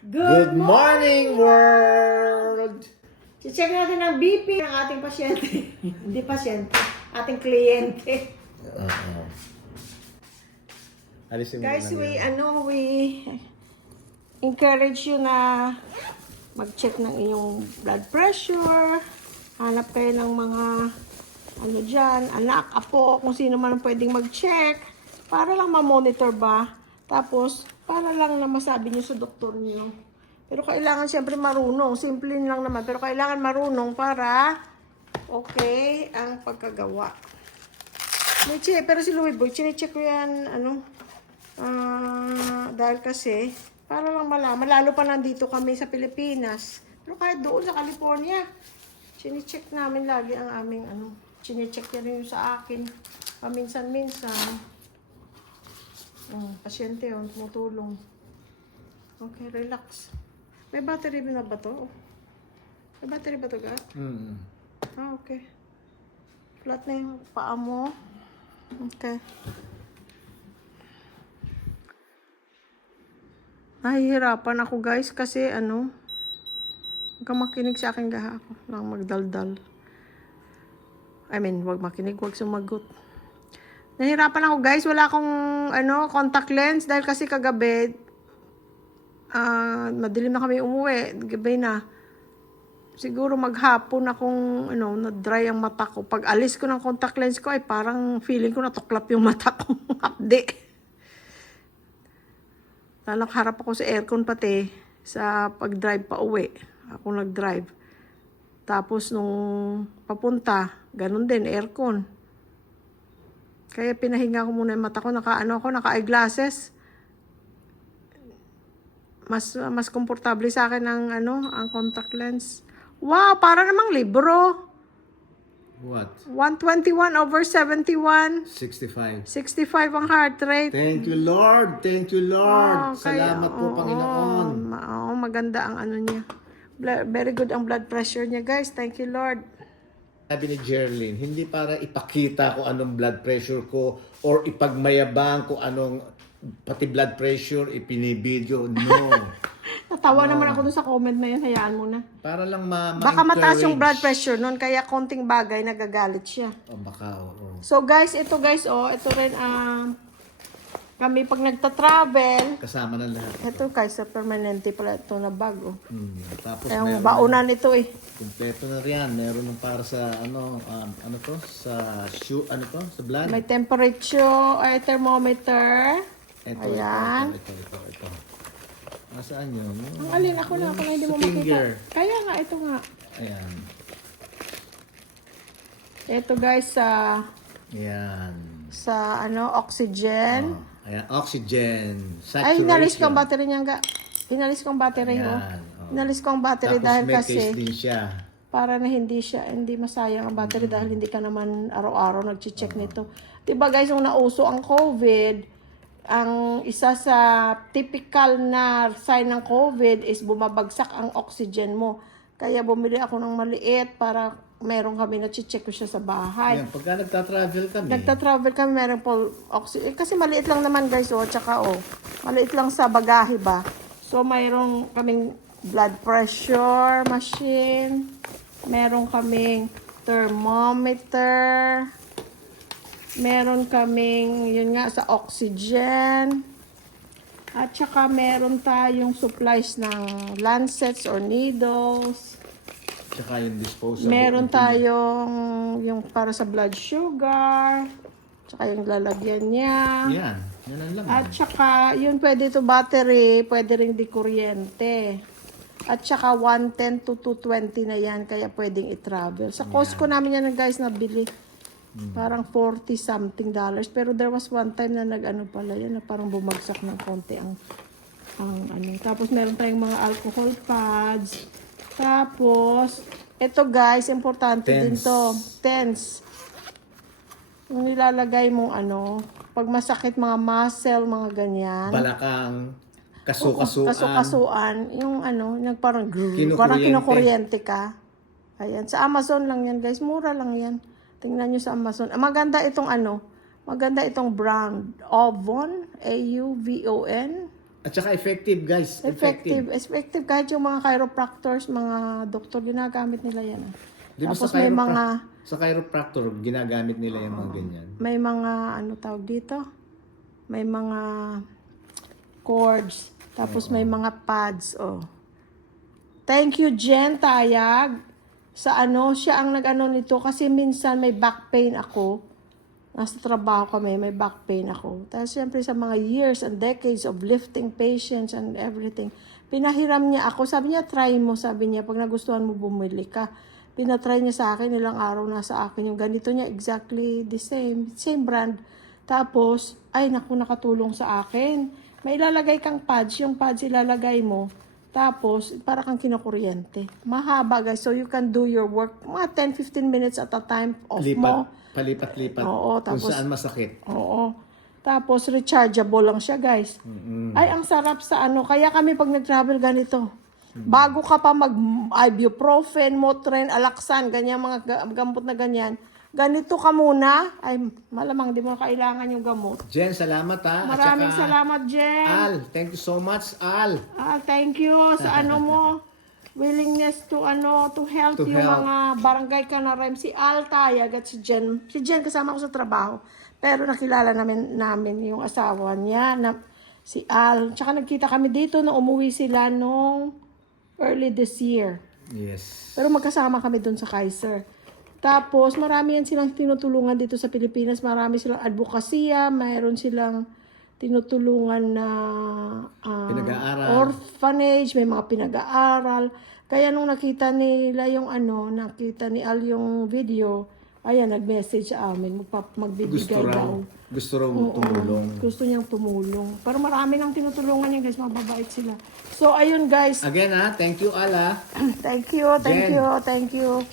Good morning, world! Check natin ang BP ng ating pasyente. Hindi pasyente, ating kliyente. Alisin mo Guys, na yan. we encourage you na mag-check ng iyong blood pressure. Hanap kayo ng mga dyan, anak, apo, kung sino man ang pwedeng mag-check. Para lang ma-monitor ba? Tapos, para lang na masabi niyo sa doktor niyo. Pero kailangan siyempre marunong. Simple lang naman. Pero kailangan marunong para okay ang pagkagawa. Pero si Louie Boy, chinecheck ko yan, dahil kasi, para lang malaman. Lalo pa nandito kami sa Pilipinas. Pero kahit doon sa California, chinecheck namin lagi ang aming, chinecheck niya rin yung sa akin. Paminsan-minsan. Pasyente yun, tumutulong. Okay, relax. May battery na ba to? May battery ba to, Ga? Okay. Flat na yung paa mo. Okay. Nahihirapan ako, guys, kasi huwag kang makinig sa akin, Ga. Ako lang magdaldal. Huwag makinig, huwag sumagot. Nahihirapan ako, guys. Wala akong contact lens dahil kasi kagabi madilim na kami umuwi. Gabi na. Siguro maghapon akong na-dry ang mata ko. Pag alis ko ng contact lens ko ay parang feeling ko natuklap yung mata ko. Update. Harap ako sa aircon pati sa pag-drive pa uwi. Ako nag-drive. Tapos nung papunta, ganun din, aircon. Kaya pinahinga ko muna yung mata ko, naka-eyeglasses. Mas komportable sa akin ang contact lens. Wow, para namang libro. What? 121/71. 65. 65 ang heart rate. Thank you, Lord! Thank you, Lord! Kaya, Salamat po, Panginoon. Maganda ang niya. Very good ang blood pressure niya, guys. Thank you, Lord. Sabi ni Jerlyn, hindi para ipakita ko anong blood pressure ko or ipagmayabang ko anong pati blood pressure ipinibideo. No. Natawa naman ako dun sa comment na yun. Hayaan mo na. Para lang Baka mataas yung blood pressure nun, kaya konting bagay nagagalit siya. Baka, oo. So guys, ito rin kami pag nagta-travel. Kasama na lahat. Ito Kaiser Permanente pala ito na bag. Tapos Kaya meron baunan nito eh. kumpleto na riyan. Meron ng para sa sa shoe, sa blood. May temperature, thermometer. Ito. Ayan. Ito. Nasaan yun? Ang alin ako na hindi mo finger. makita. Kaya nga, ito nga. Ayan. Ito guys, Ayan. sa oxygen. Ayan, oxygen. Saturation. Ay, inalis ko ang battery niya nga. Inalis ko ang battery Ayan, Inalis ko ang battery Tapos dahil may kasi case din siya. para na hindi masayang ang battery dahil hindi ka naman araw-araw nag-check nito. 'Di ba guys, nung nauso ang COVID, ang isa sa typical na sign ng COVID is bumabagsak ang oxygen mo. Kaya bumili ako ng maliit para meron kami na-check ko siya sa bahay. Ayan, pagka Nagta-travel kami, meron po oxygen. Kasi maliit lang naman guys, tsaka maliit lang sa bagahe ba. So mayroon kaming blood pressure machine, meron kaming thermometer, meron kaming, yun nga, sa oxygen, at saka meron tayong supplies ng lancets or needles. Tsaka yung disposable. Meron tayong yung para sa blood sugar, tsaka yung lalagyan niya. Yan ang laman. At saka, yun pwede ito battery, pwede rin di kuryente. At saka 110 to 220 na yan, kaya pwedeng i-travel. Sa Costco namin yan guys nabili. Parang $40 something. Pero there was one time na pala yan, na parang bumagsak ng konti ang Tapos meron tayong mga alcohol pads. Tapos, ito guys, importante din to. TENS. Yung nilalagay mong pag masakit mga muscle, mga ganyan. Balakang, Kasukasuan. Yung parang kinukuryente ka. Ayan. Sa Amazon lang yan guys. Mura lang yan. Tingnan nyo sa Amazon. Maganda itong brand. Avon. AUVON. At saka effective, guys. Effective kahit yung mga chiropractors, mga doktor, ginagamit nila yan. Di ba Tapos sa may mga, sa chiropractor, ginagamit nila yung mga ganyan. may mga, ano tawag dito? May mga cords. Tapos may mga pads, oh. Thank you, Jen Tayag. Sa ano, siya ang nag-ano nito kasi minsan may back pain ako. Nasa trabaho kami, may back pain ako. Tapos siyempre sa mga years and decades of lifting patients and everything, pinahiram niya ako. Sabi niya, try mo. Sabi niya, pag nagustuhan mo, bumili ka. Pinatry niya sa akin, ilang araw na sa akin. Yung ganito niya, exactly the same. Same brand. Tapos, ay naku, nakatulong sa akin. May ilalagay kang pads. Yung pads ilalagay mo. Tapos, para kang kinukuryente. Mahaba, guys. So, you can do your work mga 10-15 minutes at a time off mo. Palipat-lipat. Oo, Kung tapos- saan masakit. Oo. Tapos, rechargeable lang siya, guys. Ay, ang sarap sa ano. Kaya kami pag nag-travel ganito. Bago ka pa mag-ibuprofen, Motrin, Alaxan, ganyan, mga gamot na ganyan. Ganito ka muna. Ay, malamang di mo kailangan yung gamot. Jen, salamat ha. At Maraming saka, salamat, Jen. Al, thank you so much, Al. Thank you sa ano mo. Willingness to help To yung help. mga barangay Canarem. Si Al Tayag at si Jen. Si Jen kasama ko sa trabaho. Pero nakilala namin yung asawa niya, si Al. Tsaka nagkita kami dito na umuwi sila nung early this year. Yes. Pero magkasama kami doon sa Kaiser. Tapos, marami yan silang tinutulungan dito sa Pilipinas. Marami silang advokasya, mayroon silang tinutulungan na Pinag-aaral. orphanage, may mga pinag-aaral. Kaya nung nakita nila yung nakita ni Al yung video, ayan, nag-message sa amin, magbibigay daw. Gusto raw tumulong. Gusto niyang tumulong. Pero marami nang tinutulungan niya, guys, mababait sila. So, ayun, guys. Again ha, thank you, Al ha. Thank you.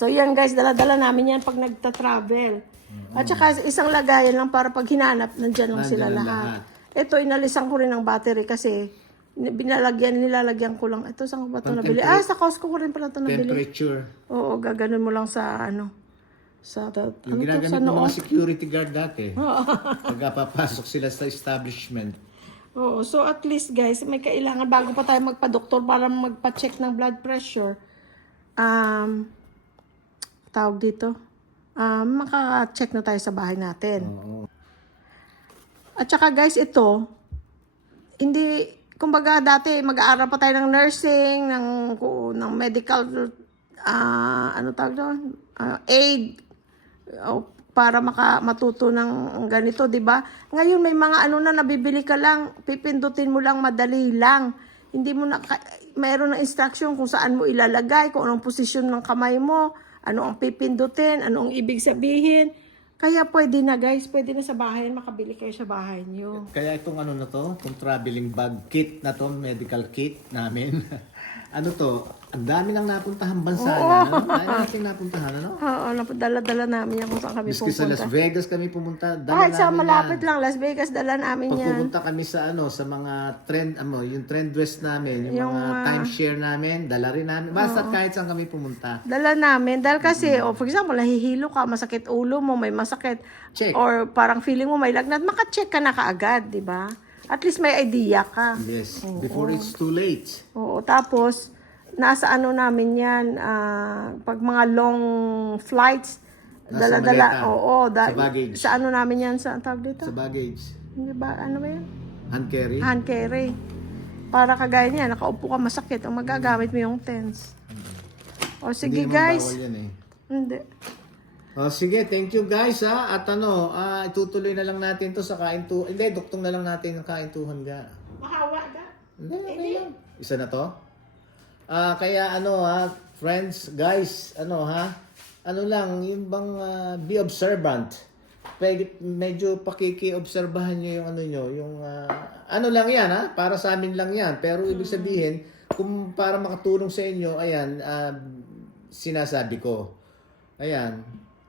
So yan guys, dala-dala namin yan pag nagta-travel. At saka isang lagayan lang para pag hinanap, nandyan lang sila Nandyan lang lahat. Ito, inalisan ko rin ng battery kasi nilalagyan ko lang. Ito, saan ko ba ito nabili? Sa Costco ko rin pala ito nabili. Temperature. Oo, gaganon mo lang sa Yung ginagamit ng mga security guard dati. Pagkapapasok sila sa establishment. Oo, so at least guys, may kailangan bago pa tayo magpa-doktor para magpa-check ng blood pressure. Tawag dito, maka-check na tayo sa bahay natin. Oo. At saka guys, ito, hindi, kumbaga dati mag-aaral pa tayo ng nursing, ng medical, tawag doon? Aid, para matuto ng ganito, di ba? Ngayon may mga nabibili ka lang, pipindutin mo lang, madali lang. Hindi mo na, mayroon ng instruction kung saan mo ilalagay, kung anong posisyon ng kamay mo, ano ang pipindutin, ano ang ibig sabihin. Kaya pwede na guys, pwede na sa bahay, makabili kayo sa bahay niyo. Kaya itong itong traveling bag kit na to, medical kit namin. Ang dami nang napuntahan bansa na, no? Dahil natin napuntahan, ano? Oo, dala-dala namin yan kung saan kami Miski sa Las pupunta. Vegas kami pumunta, dala Kahit sa namin malapit yan. lang, Las Vegas, dala namin Pag yan. pupunta kami sa sa mga trend, yung trend west namin, yung mga timeshare namin, dala rin namin. Basta kahit saan kami pumunta. Dala namin. Dahil kasi, for example, nahihilo ka, masakit ulo mo, may masakit. Check. Or parang feeling mo may lagnat, maka-check ka na kaagad, di ba? At least may idea ka. Yes, before it's too late. Oo, tapos, nasa namin yan, pag mga long flights, Nasa dala-dala, maleta. Sa baggage. Sa namin yan, sa tawag dito? Sa baggage. Hindi ba, ano ba yan? Hand carry. Hand carry. Para kagaya niya, nakaupo ka masakit, ang magagamit mo yung TENS. O sige Hindi naman guys. bawal yan eh. Hindi. Sige, thank you guys ha. At itutuloy na lang natin to sa kaintuhan. Hindi, duktong na lang natin ang kaintuhan ga. Mahawa ka? Hindi, okay lang. Isa na to? Kaya friends, guys, lang, yung bang be observant. Medyo pakiki-obserbahan nyo yung lang yan para sa amin lang yan. Pero ibig sabihin, kung para makatulong sa inyo, ayan, sinasabi ko. Ayan,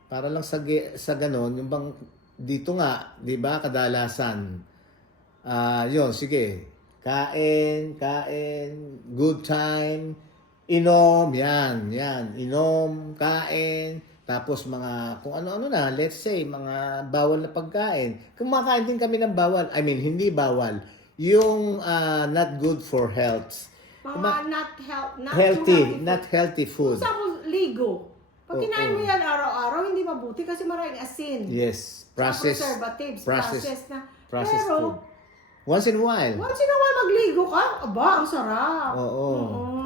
para lang sa ganon, yung bang dito nga, di ba, kadalasan. Yun, sige. Kain, good time, inom, yan, inom, kain, tapos mga, kung ano-ano na, let's say, mga bawal na pagkain. Kumakain din kami ng bawal, hindi bawal, yung not good for health. Mga not Healthy, too not healthy food. Sa ligo. Pag kinain mo Oo. yan araw-araw, hindi mabuti kasi maraming asin. Yes, Sa processed preservatives, processed na. processed Pero, food. Once in a while. once in a while magligo ka, aba, ang sarap. Oo.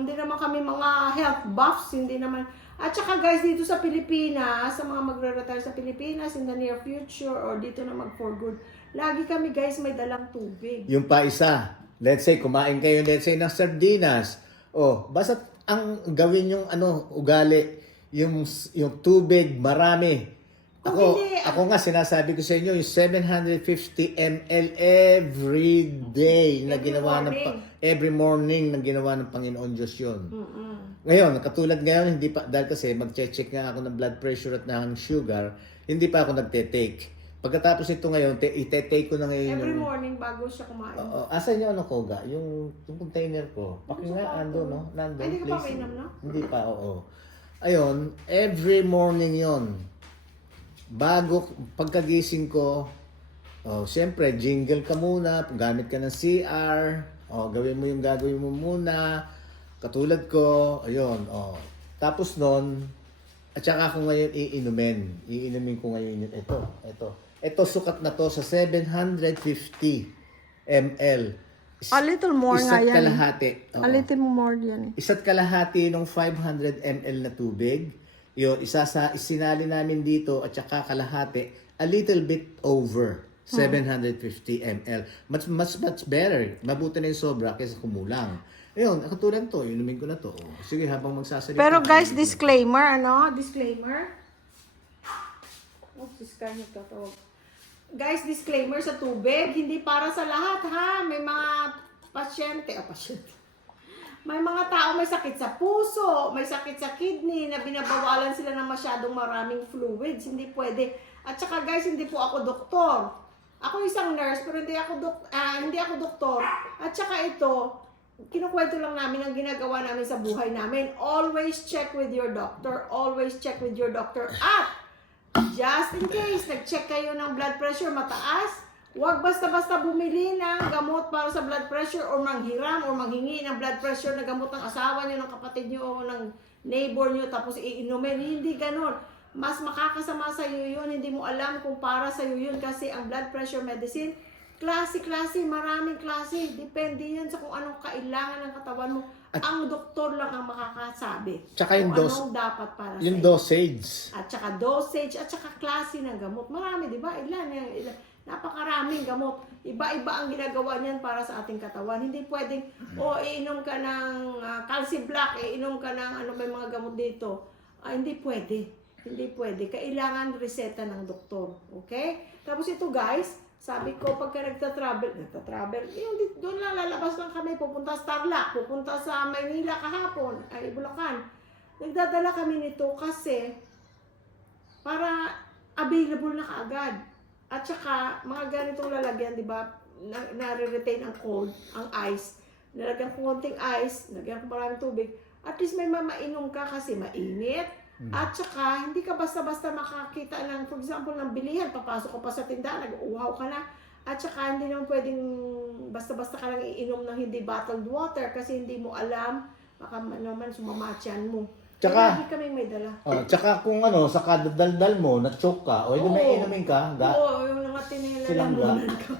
Hindi naman kami mga health buffs, hindi naman. At saka guys, dito sa Pilipinas, sa mga magre-retire sa Pilipinas in the near future or dito na mag for good, lagi kami guys may dalang tubig. Yung pa isa, let's say kumain kayo let's say ng sardinas. Oh, basta ang gawin yung ugali, yung tubig marami. Kung Ako, hindi, ako nga sinasabi ko sa inyo yung 750 ml every day na Every ginawa morning. every morning na ginawa ng Panginoon Diyos yun. Mm-mm. Ngayon, katulad ngayon, hindi pa, dahil kasi mag-check nga ako ng blood pressure at ng sugar, hindi pa ako nagte-take. Pagkatapos ito ngayon, ite-take ko na ngayon Every yung... morning bago siya kumain. Asan yung Koga? Yung container ko. Pakinga, ando, no? Nando, Ay, hindi ka pa please. mainom, no? Hindi pa, oo. Ayun, every morning yon. Bago, pagkagising ko, siyempre, jingle ka muna, gamit ka ng CR, gawin mo yung gagawin mo muna, katulad ko, ayun, Tapos nun, at saka ako ngayon iinumin ko ngayon yun, ito, sukat na to sa 750 ml. A little more nga Isa't yan. kalahati. Oo. A little more yan. Isa't kalahati ng 500 ml na tubig. Yun, isinali namin dito at saka kalahati, a little bit over 750 ml. Much better. Mabuti na yung sobra kaysa kumulang. Ayun, katulad to, inumin ko na to. Sige, habang magsasalita. Pero guys, disclaimer, Disclaimer. Oops, this guy nagtatawag. Guys, disclaimer sa tubig, hindi para sa lahat ha. May mga pasyente. May mga tao may sakit sa puso, may sakit sa kidney na binabawalan sila ng masyadong maraming fluids. Hindi pwede. At saka guys, hindi po ako doktor. Ako isang nurse pero hindi ako doktor. At saka ito, kinukwento lang namin ang ginagawa namin sa buhay namin. Always check with your doctor. Always check with your doctor. At just in case nag-check kayo ng blood pressure mataas, huwag basta-basta bumili ng gamot para sa blood pressure or manghiram or manghingi ng blood pressure na gamot ng asawa nyo, ng kapatid nyo o ng neighbor nyo tapos iinumin. Hindi ganon. Mas makakasama sa iyo yun. Hindi mo alam kung para sa iyo yun kasi ang blood pressure medicine, klase, maraming klase. Depende yan sa kung anong kailangan ng katawan mo. Ang doktor lang ang makakasabi. Tsaka yung kung anong dapat para sa iyo. dosage. At saka dosage, at saka klase ng gamot. Marami, di ba? Ilan. Napakaraming gamot. Iba-iba ang ginagawa niyan para sa ating katawan. Hindi pwedeng, iinom ka ng calci block, iinom ka ng may mga gamot dito. Hindi pwede. Hindi pwede. Kailangan reseta ng doktor. Okay? Tapos ito guys, sabi ko pagka nagtatravel, doon lang lalabas lang kami, pupunta sa Tarlac, pupunta sa Maynila kahapon, Bulacan. Nagdadala kami nito kasi para available na kaagad. At saka, mga ganitong lalagyan, di ba, nare-retain ang cold, ang ice. Nalagyan ko konting ice, nalagyan ko maraming tubig. At least may mamainom ka kasi mainit. At saka, hindi ka basta-basta makakita ng, for example, ng bilihan. Papasok ka pa sa tindahan, nag-uhaw ka na. At saka, hindi naman pwedeng basta-basta ka lang iinom ng hindi bottled water kasi hindi mo alam, baka naman sumamatyan mo. Tsaka, lagi kaming may dala. Tsaka kung sa kadaldal mo, na-choke ka, edi may inumin ka, Oo, yung nangati na yung lalamunan ko.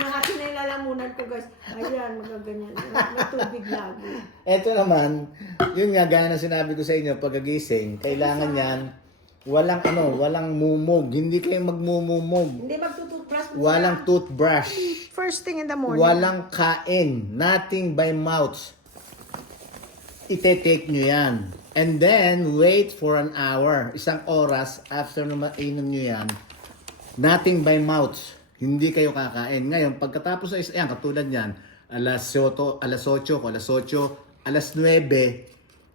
Nangati na yung lalamunan ko, guys. Ayan, magaganyan. May tubig lagi. Eto naman, yun nga, gaya na sinabi ko sa inyo, pagkagising, kailangan yan, walang mumog. Hindi kayo magmumumog. Hindi magtutoothbrush. Walang toothbrush. First thing in the morning. Walang kain. Nothing by mouth. Ite-take nyo yan. And then, wait for an hour. Isang oras after na mainom nyo yan. Nothing by mouth. Hindi kayo kakain. Ngayon, pagkatapos yan, katulad yan, alas 8, alas 9,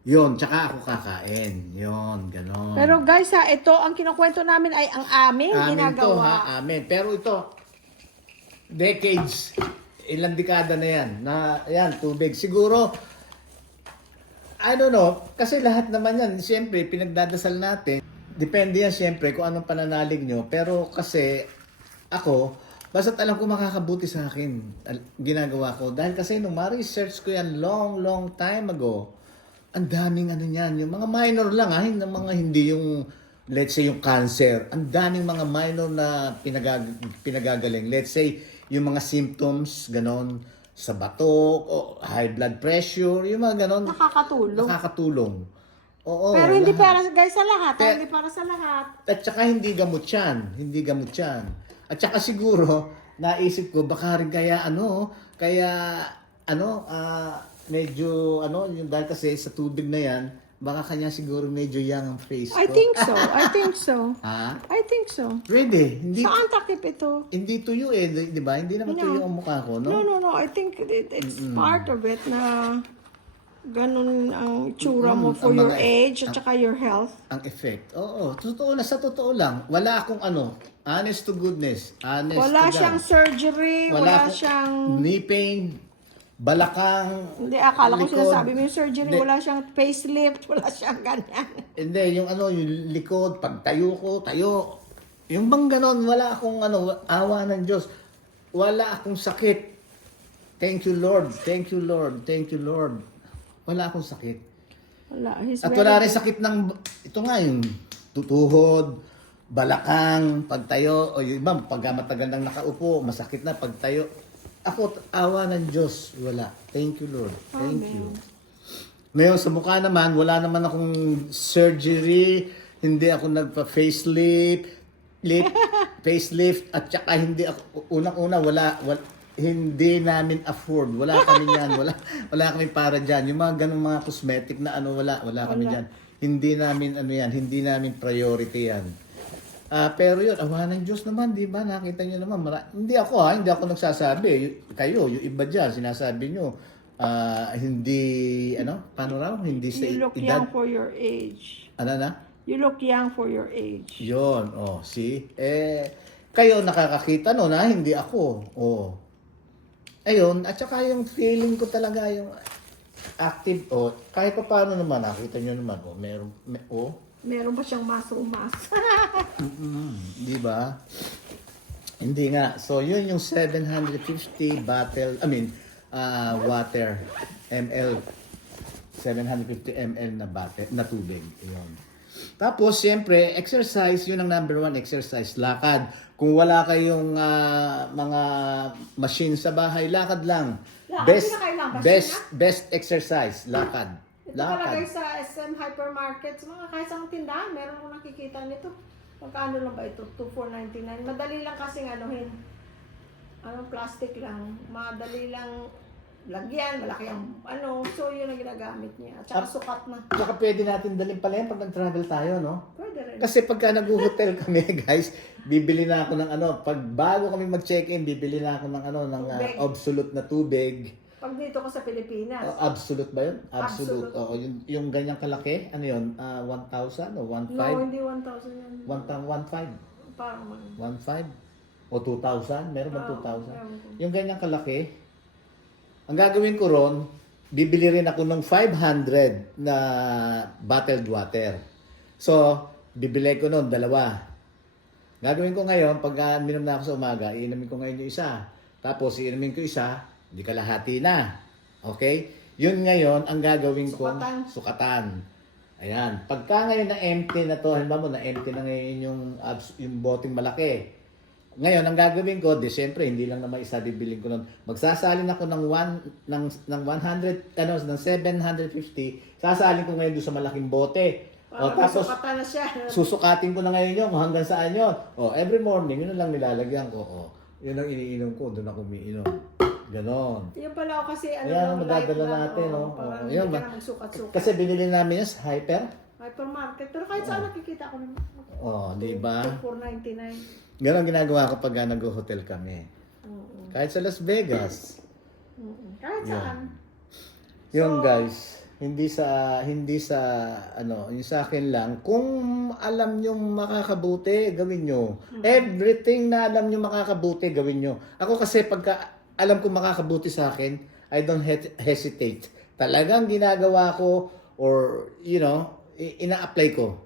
yun, tsaka ako kakain. Yun, ganon. Pero guys ito, ang kinukwento namin ay ang aming ginagawa. Amin. Pero ito, decades, ilang dekada na yan, tubig. Siguro, I don't know, kasi lahat naman yan, siyempre, pinagdadasal natin. Depende yan siyempre kung anong pananalig nyo. Pero kasi, ako, Basta't alam ko makakabuti sa akin, ginagawa ko. Dahil kasi nung ma-research ko yan long time ago, ang daming ano yan, yung mga minor lang ha, mga hindi yung, let's say yung cancer, ang daming mga minor na pinagagaling. Let's say, yung mga symptoms, ganon, sa batok, o high blood pressure, yung mga ganon. Nakakatulong. Oo. Pero hindi lahat. para, guys, sa lahat. Hindi para sa lahat. At saka hindi gamot yan. Hindi gamot yan. At saka siguro, naisip ko, baka rin kaya medyo, yung dahil kasi sa tubig na yan, baka kanya siguro medyo young ang face ko. I think so. Ha? I think so. Pwede. Hindi, Saan takip ito? hindi tuyo eh, di ba? Hindi naman tuyo ang mukha ko, no? No. I think it's part of it na ganun ang tsura mo for ang your mga- age at saka your health. Ang effect. Oo, sa totoo lang. Wala akong honest to goodness. Honest Wala to God. siyang surgery, wala akong siyang... knee pain, balakang, Hindi, akala ko likod. sinasabi mo yung surgery, Hindi. wala siyang facelift, wala siyang ganyan. Hindi, yung yung likod, pag tayo ko, tayo. Yung bang ganon, wala akong awa ng Diyos. Wala akong sakit. Thank you, Lord. Thank you, Lord. Thank you, Lord. Wala akong sakit. Wala, he's At very wala rin good. sakit ng, ito nga, yung tutuhod, balakang, pagtayo, o yung iba, pag matagal nang nakaupo, masakit na pagtayo. Ako, awa ng Diyos, wala. Thank you, Lord. Thank you. Ngayon, sa mukha naman, wala naman akong surgery, hindi ako facelift, at saka hindi ako, unang-una, hindi namin afford. Wala kami yan. Wala kami para dyan. Yung mga ganong mga cosmetic na wala kami dyan. Hindi namin hindi namin priority yan. Pero yun, awa ng Diyos naman, di ba? Nakita nyo naman, hindi ako nagsasabi. Kayo, yung iba dyan, sinasabi nyo, hindi, paano raw? Hindi sa You look edad. young for your age. Ano na? You look young for your age. Yun, see? Kayo nakakakita no, na hindi ako. Ayun, at saka yung feeling ko talaga, yung active, kahit pa paano naman, nakita nyo naman, Meron ba siyang maso-mas? Di ba? Hindi nga. So, yun yung 750 water, ml. 750 ml na tubig. Yun. Tapos, siyempre, exercise, yun ang number one exercise, lakad. Kung wala kayong mga machine sa bahay, lakad lang. Best exercise, lakad. Ito pala guys sa SM Hypermarket, sa mga kaisang tindahan, meron ko nakikita nito. Magkano lang ba ito? 2,499. Madali lang kasing anuhin. Plastic lang. Madali lang lagyan, malaki ang so yun ang ginagamit niya. At saka sukat na. Saka pwede natin dalhin pala yan pag nag-travel tayo, no? Pwede rin. Kasi pagka nag-hotel kami, guys, bibili na ako ng pag bago kami mag-check-in, bibili na ako ng Tubig. absolute na tubig. Pag dito ko sa Pilipinas. Absolute ba yun? Absolute. Oo, yung ganyang kalaki, 1,000 o 1,500? No, hindi 1,000 yan. 1,500? Parang 1,500? O 2,000? Meron ba 2,000? meron ko. Yung ganyang kalaki, ang gagawin ko ron, bibili rin ako ng 500 na bottled water. So, bibili ko nun, 2. Gagawin ko ngayon, pag minom na ako sa umaga, iinumin ko ngayon yung isa. Tapos, iinumin ko isa, hindi kalahati na. Okay? Yun ngayon, ang gagawin ko, sukatan. Ayan. Pagka ngayon na empty na to, halimbawa mo na empty na ngayon yung boteng malaki. Ngayon, ang gagawin ko, siyempre, hindi lang naman isa bibiling ko nun. Magsasalin ako ng 750. Sasalin ko ngayon doon sa malaking bote. Tapos, sukatan na siya. susukatin ko na ngayon yun, hanggang saan yun. Every morning, yun lang nilalagyan ko. Yun ang iniinom ko, doon ako umiinom. Ganon. Yung pala ako kasi Yan ang madadala natin, Parang hindi Yan ka ba? na magsukat-sukat. Kasi binili namin yan sa Hypermarket. Pero kahit saan nakikita ko naman. di ba? 499. Ganon ginagawa ko pag nag-hotel kami. Kahit sa Las Vegas. Kahit saan. Yung guys, hindi sa yung sa akin lang, kung alam nyo makakabuti, gawin nyo. Everything na alam nyo makakabuti, gawin nyo. Ako kasi pagka alam ko makakabuti sa akin, I don't hesitate. Talagang ginagawa ko or ina-apply ko.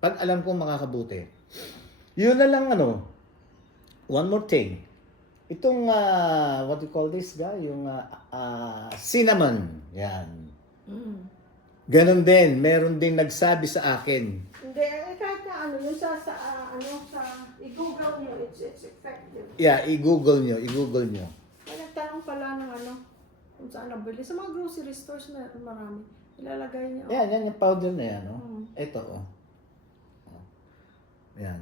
Pag alam ko makakabuti. Yun na lang one more thing. Itong, what do you call this guy? Yung cinnamon. Yan. Ganon din. Meron din nagsabi sa akin. Hindi, kahit na ano, yung i-google nyo, it's effective. Yeah, i-google nyo. May nagtanong pala ng kung saan nabili. Sa mga grocery stores, marami. Ilalagay nyo. Yan yung powder na yan. Ito, Yan.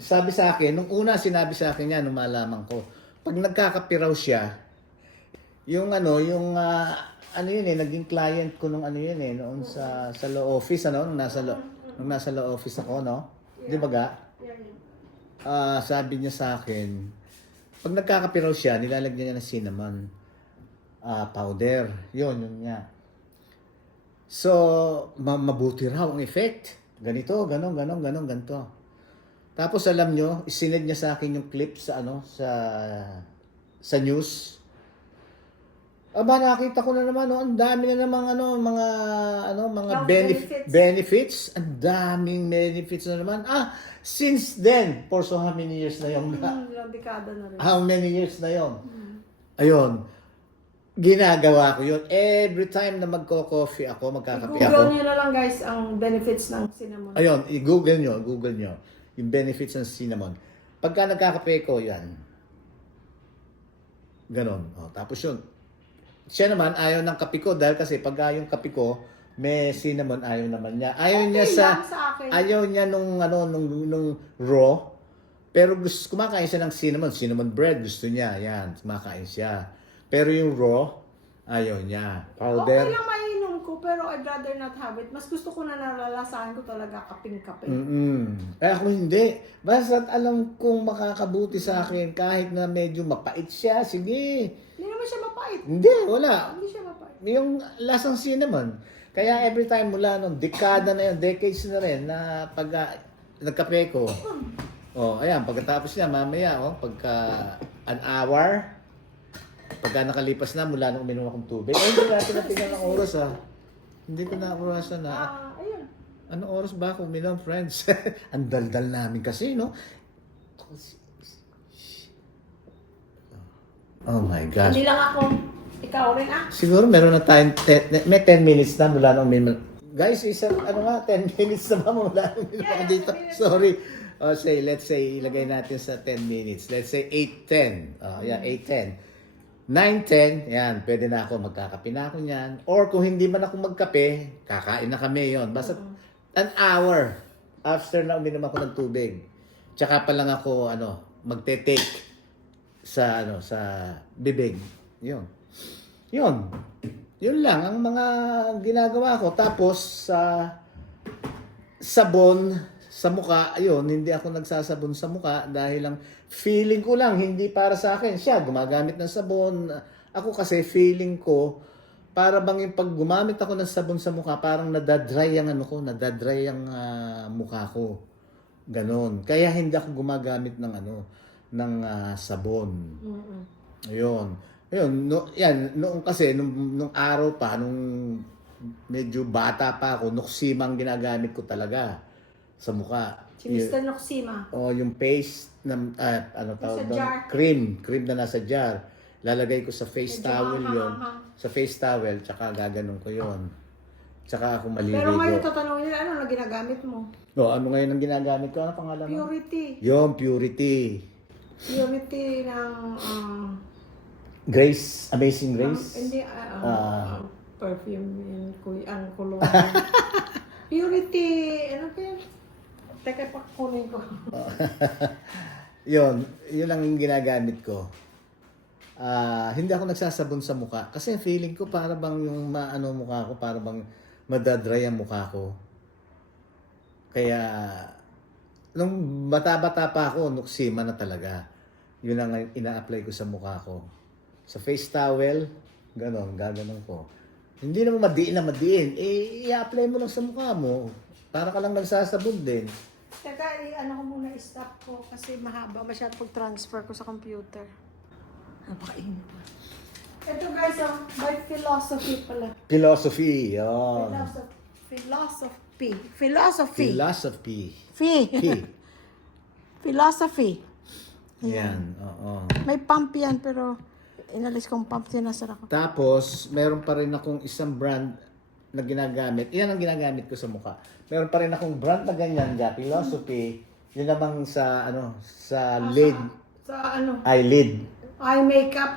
Sabi sa akin, nung una sinabi sa akin yan, nung malaman ko, pag nagkakapiraw siya, yung naging client ko nung noon sa law office, nung nasa law office ako, no? Di ba ga? Sabi niya sa akin, pag nagkakapiraw siya, nilalagyan niya ng cinnamon powder. Yun niya. So, mabuti raw ang effect. Ganito, ganito. Tapos alam nyo, isinend niya sa akin yung clip sa sa news. Nakita ko na naman, ang dami na namang mga benefits. Ang daming benefits na naman. Since then, for so how many years na yun? Dekada na rin. How many years na yun? Ayun. Ginagawa ko yun. Every time na magko-coffee ako, magkakape ako. Google nyo na lang guys ang benefits ng cinnamon. Ayun, i-google nyo. Yung benefits ng cinnamon. Pagka nagkakape ko, yan. Ganon. Tapos yun. Siya naman, ayaw ng kape ko dahil kasi pag yung kape ko, may cinnamon, ayaw naman niya. Ayaw niya lang sa akin. ayaw niya nung raw. Pero kumakain siya ng cinnamon bread, gusto niya. Yan, kumakain siya. Pero yung raw, ayaw niya. Powder. Okay lang mainom ko, pero I'd rather not have it. Mas gusto ko na nalalasahan ko talaga kaping-kape. Ako hindi. Basta alam kong makakabuti sa akin kahit na medyo mapait siya. Sige. Hindi naman siya mapait. Hindi, wala. Hindi siya mapait. Yung lasang cinnamon. Kaya every time mula nung dekada na yun, decades na rin, na pag nagkape ko, ayan, pagkatapos niya, mamaya, pagka an hour, pagka nakalipas na mula nung uminom akong tubig, hindi natin natingnan ng oras, Hindi ko na orasan na. Ayun. Anong oras ba ako uminom, friends? Ang daldal namin kasi, no? Oh my gosh. Hindi lang ako. Ikaw rin Siguro meron na tayong, may 10 minutes na mula nung uminom. Guys, 10 minutes na ba mula nung uminom ako dito? Sorry. Let's say, ilagay natin sa 10 minutes. Let's say 8:10. 8:10. 9:10, yan, pwede na ako, magkakape na ako niyan. Or kung hindi man ako magkape, kakain na kami yon. Basta an hour after na uminom ako ng tubig. Tsaka pa lang ako, magte-take sa bibig. Yun lang ang mga ginagawa ko. Tapos sabon sa muka, ayun, hindi ako nagsasabon sa muka dahil lang feeling ko lang, hindi para sa akin. Siya, gumagamit ng sabon. Ako kasi feeling ko, para bang yung pag gumamit ako ng sabon sa mukha, parang nadadry ang mukha ko. Ganon. Kaya hindi ako gumagamit ng sabon. Ayun. Noong kasi, nung araw pa, nung medyo bata pa ako, Noxima ang ginagamit ko talaga sa mukha. Si Mr. Noxima. Yung paste na, tawag doon? Cream na nasa jar. Lalagay ko sa face towel yon. Sa face towel, tsaka gaganon ko yon. Tsaka ako maliligo. Pero ngayon tatanungin nila, ano na ginagamit mo? Ano ngayon ang ginagamit ko? Ano pangalan mo? Purity. Yung Purity. Purity ng... Grace? Amazing Grace? Hindi, perfume yun, ang cologne. Purity, ano ba yun? Teka, pakunin ko. yun lang yung ginagamit ko. Hindi ako nagsasabon sa mukha. Kasi feeling ko para bang yung mukha ko, para bang madadry ang mukha ko. Kaya, nung bata-bata pa ako, Noxima na talaga. Yun ang ina-apply ko sa mukha ko. Sa face towel, gaganon ko. Hindi naman madiin. I-apply mo lang sa mukha mo. Para ka lang nagsasabon din. Teka, ko muna, stop ko kasi mahaba masyado pag-transfer ko sa computer. Napakainit pa. Ito guys, by philosophy pala. Philosophy, yun. Philosophy. Philosophy. Philosophy. Yan, oo. May pump yan, pero inalis kong pump, sinasara ko. Tapos, meron pa rin akong isang brand na ginagamit. Yan ang ginagamit ko sa mukha. Meron pa rin akong brand na ganyan, Philosophy. Yun namang sa, sa lid. Sa ano? Eyelid. Eye makeup.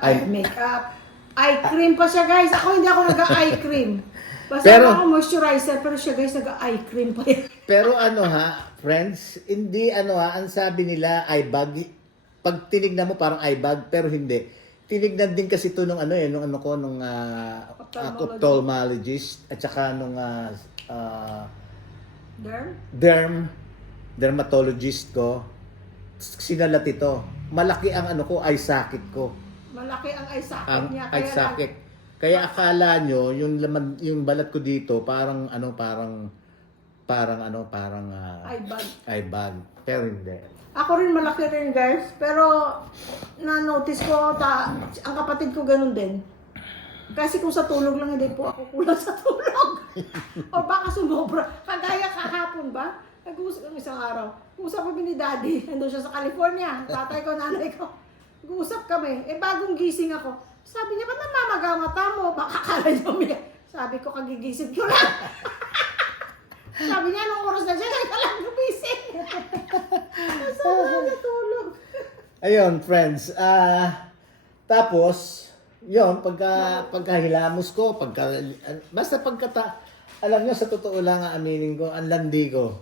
Eye cream pa siya, guys. Ako hindi ako nag-eye cream. Basta Pero- ako moisturizer, pero siya, guys, nag-eye cream pa yan. Pero friends, hindi ang sabi nila eye bag. Pag tinignan mo parang eye bag, pero hindi. Tinignan din kasi ito nung nung ophthalmologist at saka nung dermatologist ko. Sinalat ito. Malaki ang eye socket ko. Malaki ang eye socket Ang niya. eye socket. Kaya akala nyo, yung laman, yung balat ko dito, parang Eye bag. eye bag. Pero hindi. Ako rin malaki rin, guys. Pero na-notice ko, ang kapatid ko ganun din. Kasi kung sa tulog lang, hindi po ako kulang sa tulog. O baka sumobra. Kagaya kahapon ba? Nag-uusap kami isang araw. Usap kami ni Daddy. Nandun siya sa California. Tatay ko, nanay ko. Nag-uusap kami. Bagong gising ako. Sabi niya, ba't namamaga mata mo? Baka kala niyo umiyak. Sabi ko, kagigising ko lang. Sabi niya, anong oras na siya? Kaya ka lang gumising. Sabi na natulog. Ayun, friends. Tapos, yun, pagkahilamos ko, basta alam nyo, sa totoo lang, aminin ko, ang landi ko.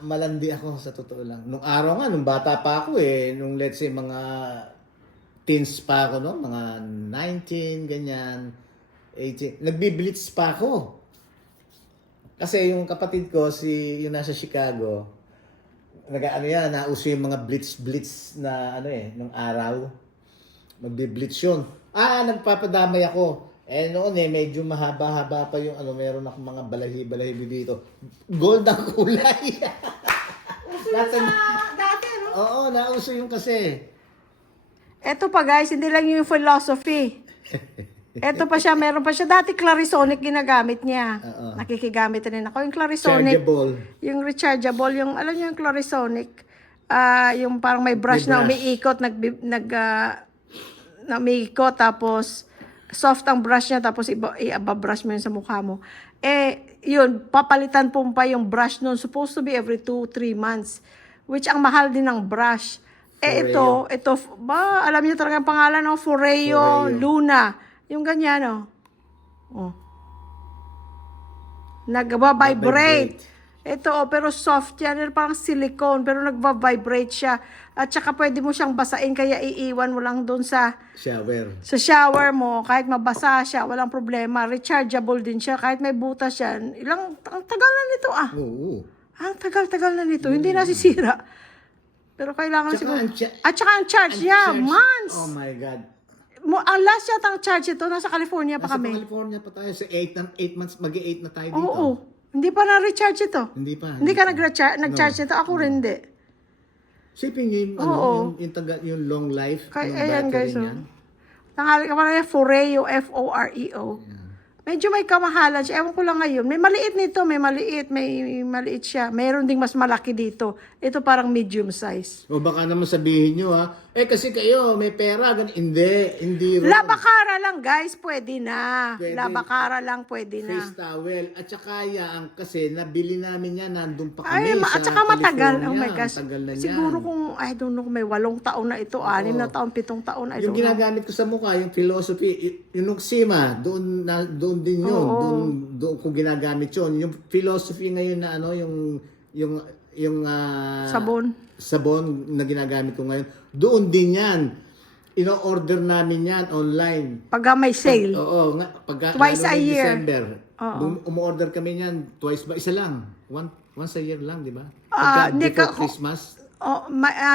Malandi ako, sa totoo lang. Nung araw nga, nung bata pa ako nung let's say, mga teens pa ako, no? Mga 19, ganyan, 18. Nagbiblitz pa ako. Kasi yung kapatid ko, yung nasa Chicago, nauso yung mga blitz na nung araw. Magbi-blitz yun. Nagpapadamay ako. Noon medyo mahaba-haba pa yung meron akong mga balahi-balahi dito. Gold ang kulay. Dati, no? Oo, nauso yung kasi. Eto pa, guys, hindi lang yung philosophy. Eto pa siya, meron pa siya. Dati Clarisonic ginagamit niya. Nakikigamit rin ako. Yung Clarisonic, Chargeable. yung rechargeable, alam niyo yung Clarisonic, yung parang may brush, na umiikot, umiikot, tapos soft ang brush niya, tapos i-brush mo yun sa mukha mo. Yun, papalitan po pa yung brush nun. Supposed to be every 2-3 months. Which ang mahal din ng brush. Ito, alam niyo talaga ang pangalan, no? Foreo Luna. Yung ganyan, oh. Nagva-vibrate. Ito, pero soft yan. Parang silicone, pero nagva-vibrate siya. At saka pwede mo siyang basain, kaya iiwan mo lang doon sa shower mo. Kahit mabasa siya, walang problema. Rechargeable din siya. Kahit may butas yan. Ang tagal na nito, Oo. Ang tagal na nito. Hindi nasisira. Pero kailangan siguro. At saka ang charge niya, months. Oh my God. Ang last yata ang charge ito, nasa California pa kami. Nasa California pa tayo. Sa 8 months, mag-8 na tayo dito. Oo. Hindi pa na-recharge ito. Hindi pa. Hindi ka nag-charge nito. Ako rin hindi. Sipin nyo yung long life. Ayan guys. Nangalit ka pa na yan, Foreo, F-O-R-E-O. Medyo may kamahalan siya. Ewan ko lang ngayon. May maliit nito, may maliit siya. Mayroon ding mas malaki dito. Ito parang medium size. O baka naman sabihin nyo kasi kayo may pera. Hindi rin. Labakara lang guys, pwede na. Pwede. Labakara lang, pwede na. Face towel. At saka kasi nabili namin yan. Nandun pa Ay, kami at sa saka matagal. California. Oh my gosh. Matagal na Siguro yan. kung, I don't know, may 8 taon na ito, 6 na taon, 7 taon, I Yung don't know. ginagamit ko sa mukha, yung philosophy, yung Noxima, doon din yun. Doon ko ginagamit yun. Yung philosophy ngayon na yung sabon na ginagamit ko ngayon, doon din yan. Ino-order namin yan online. Pag may sale. Oo, Twice a year. December. Umu-order kami yan twice ba? Isa lang. Once a year lang, di ba? Before Christmas.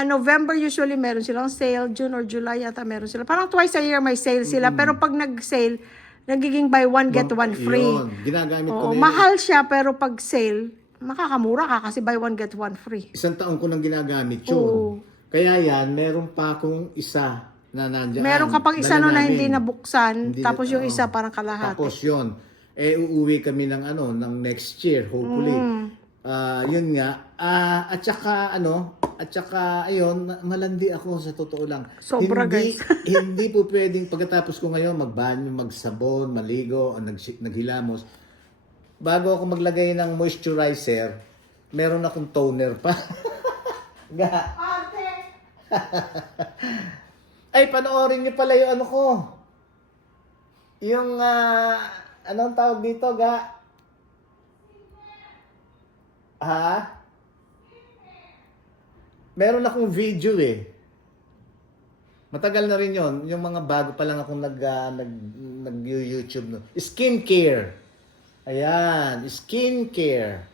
November usually meron silang sale. June or July yata meron sila. Parang twice a year may sale sila. Pero pag nag-sale, nagiging buy one, get one free. Yun, ginagamit ko na yun. Mahal siya, pero pag sale, makakamura ka kasi buy one, get one free. 1 taon ko nang ginagamit yun. Oo. Kaya yan, meron pa akong isa na nandiyan. Meron ka pang isa Dala na namin. hindi nabuksan, tapos yung isa parang kalahati. Tapos yun, uuwi kami ng ng next year, hopefully. Yun nga. At saka ayun, malandi ako sa totoo lang. Sobra, hindi, guys. hindi po pwedeng pagkatapos ko ngayon magbanyo, magsabon, maligo, o naghilamos. Bago ako maglagay ng moisturizer, meron akong toner pa. Ga. Ate! Ay, panoorin niyo pala yung ano ko. Yung, anong tawag dito, Ga? Ha? Meron akong video eh. Matagal na rin yon. Yung mga bago pa lang akong nag-YouTube. No. Skincare. Ayan, skincare.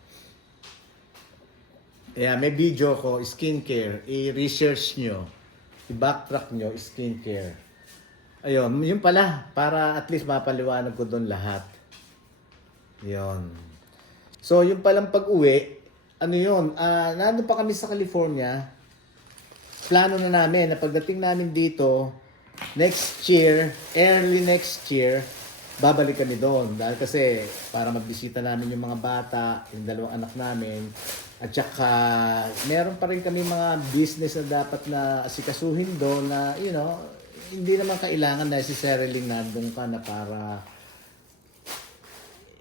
Ayan, may video ko, skincare. I-research nyo. I-backtrack nyo, skincare. Ayun, yun pala. Para at least mapaliwanag ko doon lahat. Yun. So, yung palang pag-uwi, ano yun, nandun pa kami sa California. Plano na namin na pagdating namin dito, next year, early next year, babalik kami doon. Dahil kasi, para magbisita namin yung mga bata, yung dalawang anak namin, at saka, meron pa rin kami mga business na dapat na asikasuhin doon na, you know, hindi naman kailangan necessarily nandun ka na para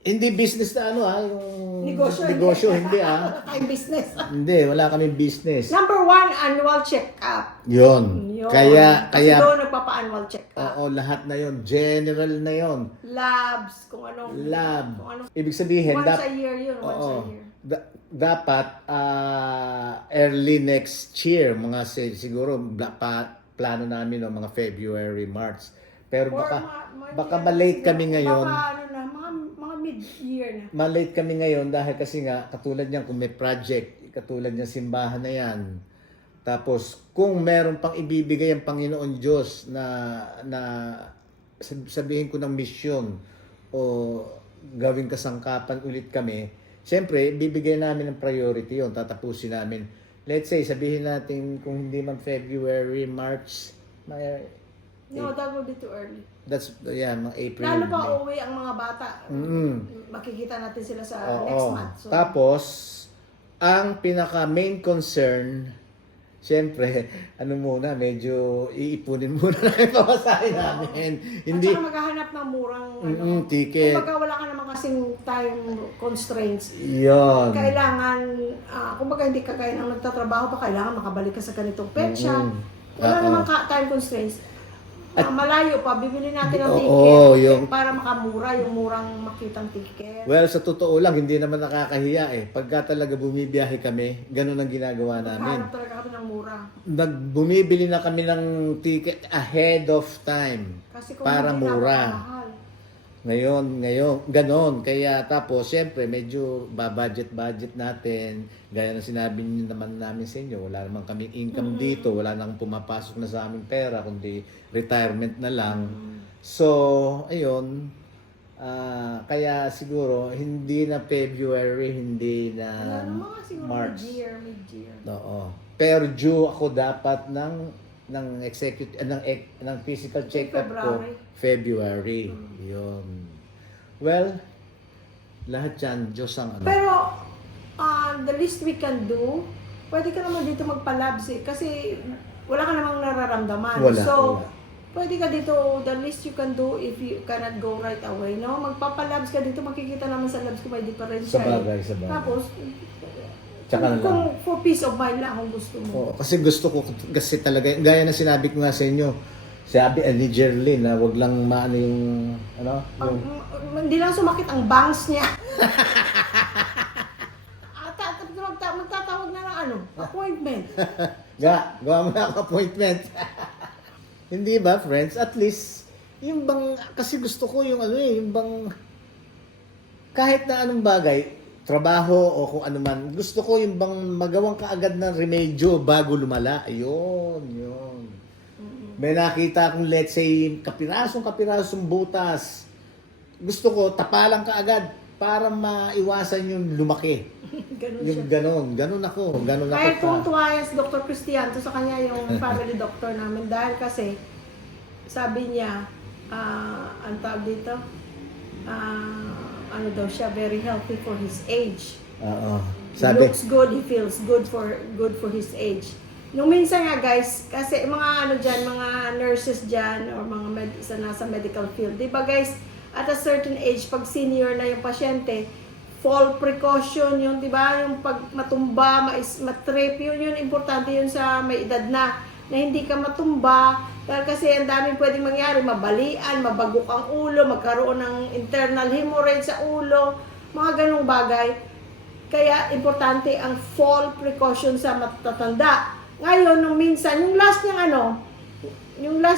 hindi business na yung negosyo hindi Wala tayong business. Hindi, wala kaming business. Number 1, annual check-up. Yun. Yun. Kaya, Kasi doon nagpapa-annual check-up. oo, lahat na yun. General na yun. Labs, kung anong... Lab. Kung anong Ibig sabihin, once a year yun, once oo, a year. dapat early next year, mga siguro plano namin no, mga February, March. Pero Or baka ma-late kami ngayon. Baka mga mid-year na. Ma-late kami ngayon dahil kasi nga katulad niyan kung may project, katulad niyan simbahan na yan. Tapos kung meron pang ibibigay ang Panginoon Diyos na sabihin ko ng misyon o gawing kasangkapan ulit kami, siyempre bibigay namin ng priority yon, tatapusin namin. Let's say sabihin natin kung hindi man February, March, No, that will be too early. that's mga April. Lalo pa May. uuwi ang mga bata. Makikita natin sila sa Oo. next month. So, Tapos, ang pinaka main concern, siyempre, medyo iipunin muna namin pamasahe namin. At saka maghahanap ng murang ticket. Kumbaga wala ka naman kasing time constraints. Yun. Kailangan, kumbaga hindi ka kaya ng nagtatrabaho pa, kailangan makabalik ka sa ganitong petsa. Wala Oo. naman time constraints. Malayo pa, bibili natin ng Oo, ticket para makamura, yung murang makitang ticket. Well, sa totoo lang, hindi naman nakakahiya eh. Pagka talaga bumibiyahe kami, ganun ang ginagawa namin. Hanap talaga kami ng mura. Bumibili na kami ng ticket ahead of time Kasi kung para hindi mura. napamahal. Ngayon, ganon. Kaya tapos, siyempre, medyo budget natin. Gaya ng sinabi niyo naman namin sa inyo, wala naman kaming income dito, wala nang pumapasok na sa aming pera, kundi retirement na lang. So, ayun. Kaya siguro, hindi na February, hindi na Ano mga siguro March. mid-year. Oo. Pero due ako dapat ng physical check-up ko February. Yun. Well, lahat yan, Diyos ang ano. Pero, the least we can do, pwede ka naman dito magpa-labs eh. Kasi wala ka namang nararamdaman. Wala. Pwede ka dito, the least you can do if you cannot go right away, no? Magpapa-labs ka dito, makikita naman sa labs kung may diferensya. Sa bagay. Tapos, Tsaka na lang. kung for peace of mind lang kung gusto mo. Oo, kasi gusto ko, kasi talaga, gaya na sinabi ko nga sa inyo, sabi ni Jerlyn na wag lang maano yung, Hindi lang sumakit ang bangs niya. Magtatawag na ng appointment. gawa mo na ang appointment. Hindi ba, friends? At least, yung bang, kasi gusto ko yung yung bang, kahit na anong bagay, trabaho o kung ano man, gusto ko yung bang magawang kaagad ng remedyo bago lumala. Ayun. May nakita akong, let's say, kapirasong butas. Gusto ko, tapalan kaagad para maiwasan yung lumaki. Ganun Yung siya. ganon ako. Kaya tuwang-tuwa yan si Dr. Cristianto sa kanya yung family doctor namin dahil kasi sabi niya, ang tawag dito, ano daw siya, very healthy for his age. Oo. He Sabi, looks good, he feels good for his age. Nung minsan nga guys, kasi mga ano dyan, mga nurses dyan, or mga nasa medical field, di ba guys, at a certain age, pag senior na yung pasyente, fall precaution yun, di ba? Yung pag matumba, matrip, yun importante yun sa may edad na hindi ka matumba, dahil kasi ang daming pwedeng mangyari, mabalian, mabagok ang ulo, magkaroon ng internal hemorrhage sa ulo, mga ganong bagay. Kaya importante ang fall precaution sa matatanda. Ngayon, nung minsan, yung last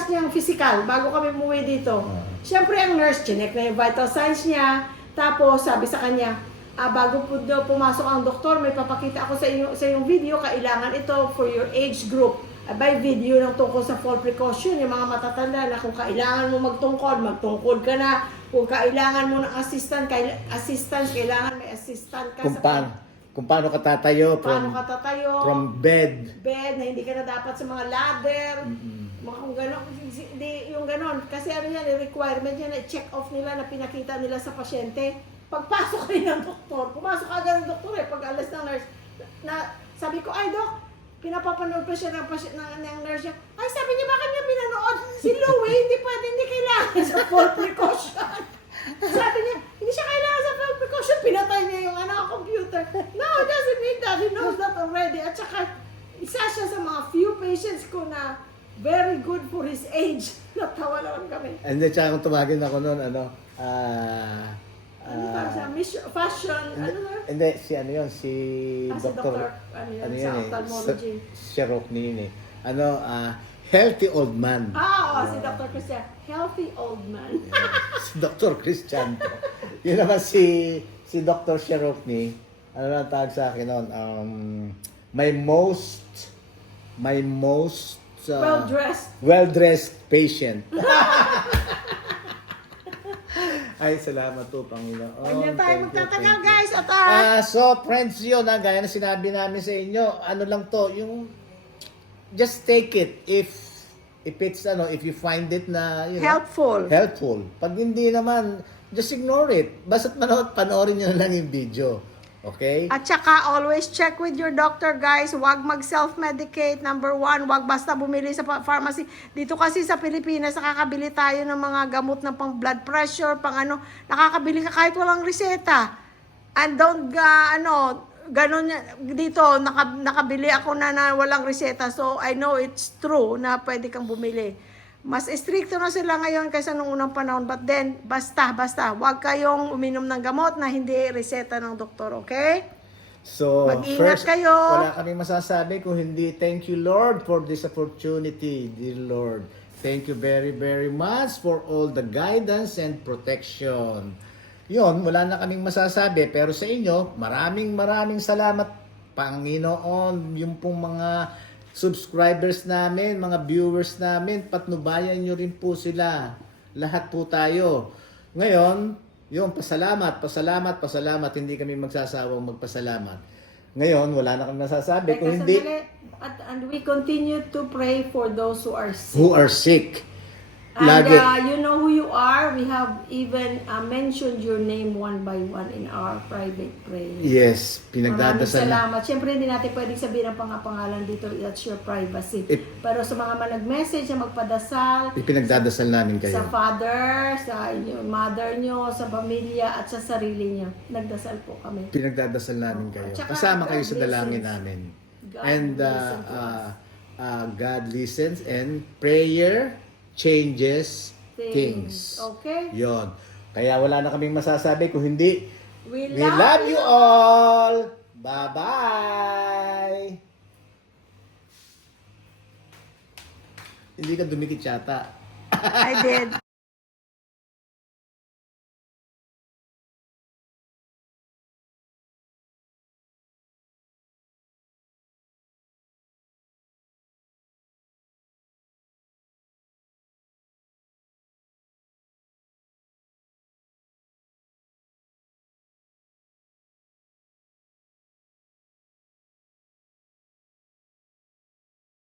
niyang physical, bago kami umuwi dito, syempre ang nurse, chinek na yung vital signs niya, tapos sabi sa kanya, bago po daw pumasok ang doktor, may papakita ako sa iyong video, kailangan ito for your age group. By video ng tungkol sa fall precaution, yung mga matatanda na kung kailangan mo magtungkod ka na. Kung kailangan mo ng assistance, kailangan may assistant ka kung paano ka tatayo from bed. Na hindi ka na dapat sa mga ladder, mga kung gano'n, yung gano'n. Kasi ano yan, requirement yan, check off nila na pinakita nila sa pasyente. Pagpasok kayo ng doktor, pumasok agad ng doktor pag alas ng nurse, na sabi ko, ay dok, pinapapanood pa siya ng nurse niya. Ay, sabi niya, bakit niya pinanood? Si Louie, hindi kailangan sa fall precaution. Sabi niya, hindi siya kailangan sa fall precaution. Pinatay niya yung computer. No, it doesn't mean that. He knows that already. At saka, isa siya sa mga few patients ko na very good for his age. Natawa naman kami. And then, tsaka kung tumagin ako noon, Fashion, hindi, si Dr. sa ophthalmology. Sherokni yun eh. Healthy old man. Si Dr. Christian. Healthy old man. Si Dr. Christian to. Yun naman si Dr. Sherokni, ano lang tawag sa akin noon? My most well-dressed patient. Ay, salamat po, Panginoon. Hindi tayo magtatagal, Thank you. guys. At So, friends, yun, gaya na sinabi namin sa inyo, ano lang to, yung, just take it if it's, if you find it na, helpful. helpful. Pag hindi naman, just ignore it. Basta't panoorin nyo na lang yung video. Okay? At saka, always check with your doctor, guys. Huwag mag-self-medicate. Number 1, huwag basta bumili sa pharmacy. Dito kasi sa Pilipinas, nakakabili tayo ng mga gamot na pang blood pressure, nakakabili ka kahit walang reseta. And don't, ganun, dito, nakabili ako na walang reseta. So, I know it's true na pwede kang bumili. Mas stricto na sila ngayon kaysa nung unang panahon. But then, basta, huwag kayong uminom ng gamot na hindi reseta ng doktor, okay? So, mag-ingat first, kayo. wala kaming masasabi kung hindi thank you, Lord, for this opportunity, dear Lord. Thank you very, very much for all the guidance and protection. Yun, wala na kaming masasabi. Pero sa inyo, maraming salamat, Panginoon. Yung pong mga subscribers namin, mga viewers namin, patnubayan nyo rin po sila. Lahat po tayo. Ngayon, yung pasalamat. Hindi kami magsasawang magpasalamat. Ngayon, wala na kami masasabi. Kung hindi, and we continue to pray for those who are sick. And Lagi. you know who you are. We have even mentioned your name one by one in our private prayer. Yes, Maraming pinagdadasal na. salamat. Siyempre, hindi natin pwedeng sabihin ang pangalan dito. That's your privacy. Pero sa mga nag-message na magpadasal, Ipinagdadasal namin kayo. sa father, sa inyong mother nyo, sa pamilya, at sa sarili nyo. Nagdasal po kami. Pinagdadasal namin kayo. Tsaka, Kasama kayo God sa dalangin listens. namin. God And listens to us. God listens and prayer changes things. Okay? Yon. Kaya wala na kaming masasabi kung hindi We we love you all. Bye-bye. Hindi ka dumikit yata. I did.